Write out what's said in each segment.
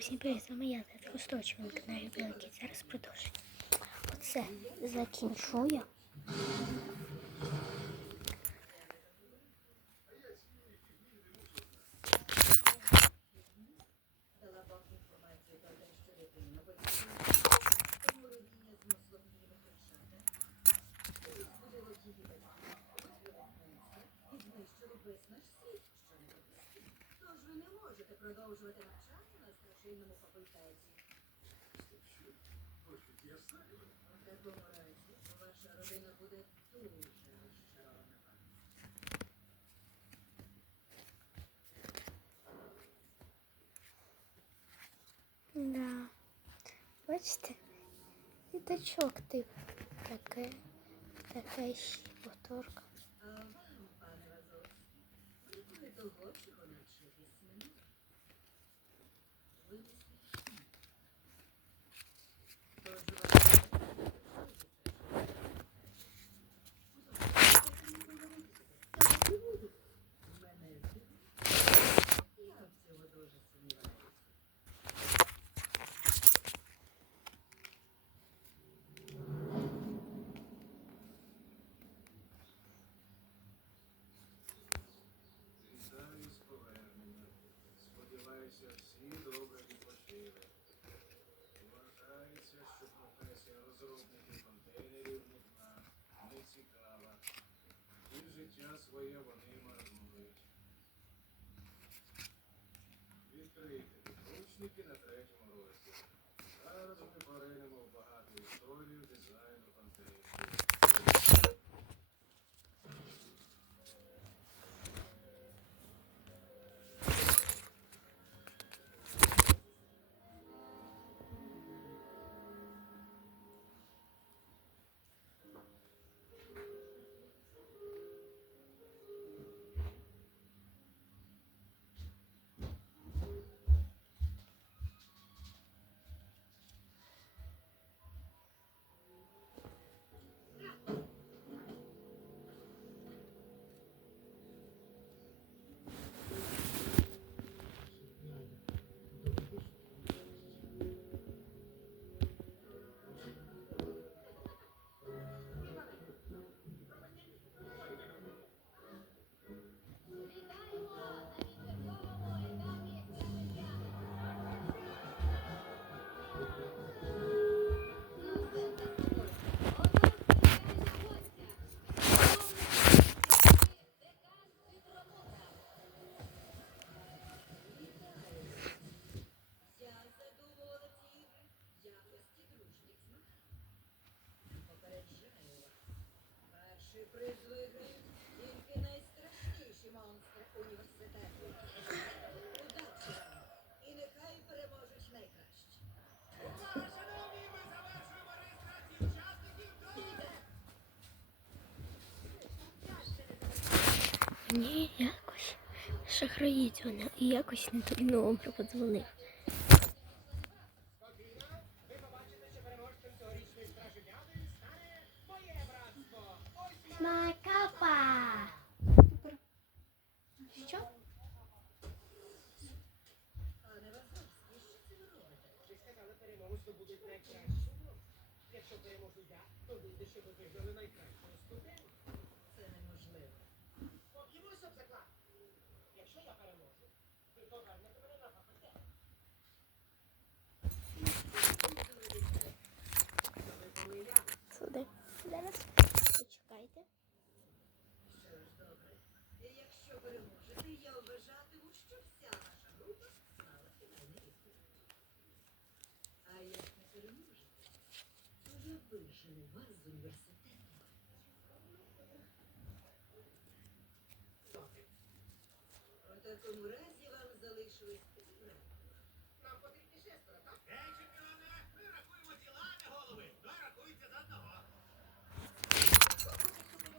Усім привіт, з вами я, Тетко Сточка, на каналі Великий. Зараз продовжую. Оце закінчую. Тож ви не можете продовжувати навчання на страшильному факультеті. У такому разі ваша родина буде дуже розчарована. Да. Бачите? Діточок тип. Таке, таке ще повторка. А вам, пане Вазовський, бракує того, чого навчитись Вважається, що професія розробників контейнерів нудна, нецікава. І життя своє вони марнують. Відкрийте підручники на третьому Перший приз тільки найстрашніші монстри університету. Удачі! І нехай переможуть найкращі. Мені якось шахраї дзвонив і якось не той номер подзвонив. Макапа! Що? Пане Вазовський, що це ви робите? Ви переможці будуть найкращі. Якщо переможу я, то вийде, що ви виграли найкращого студента. Це неможливо. Поб'ємося в заклад. Якщо я переможу, ви повернете мене на факультет. Сюди. Зараз почекайте. Що ж, добре. І якщо переможете, я вважатиму, що вся наша група знала фінальний відповідь. А як не переможете, вижену вас з університету. У такому разі вам залишилось півроку. Нам потрібні шестеро, так? Ей, чемпіоне, ми рахуємо діла, не голови. Одного.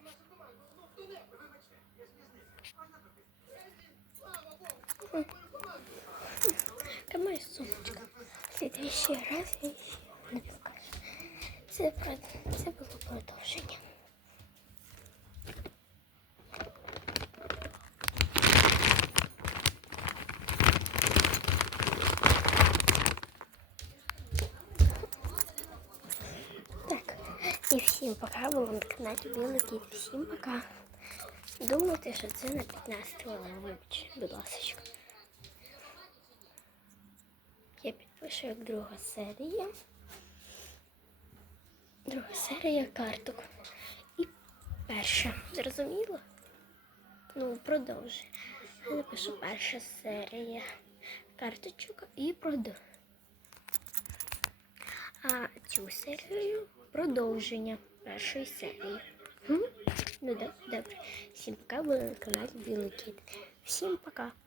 Нашу команду? Ну, хто не? Вибачте, я. Можна? Слава Богу, мою команду. Та моя сумочка. Слідуючий раз я покажу. Це, це було продовження. Так, і всім пока, було на каналі Білий Кіт. Всім пока. Думайте, що це на 15 хвилин, вибач, будь ласка. Я підпишу як друга серія. Друга серія карток. І перша. Зрозуміло? Ну, продовжуй. Я напишу перша серія карточок і продовжу. А цю серію продовження першої серії. Ну добре. Всім пока, були на каналі Білий Кіт. Всім пока.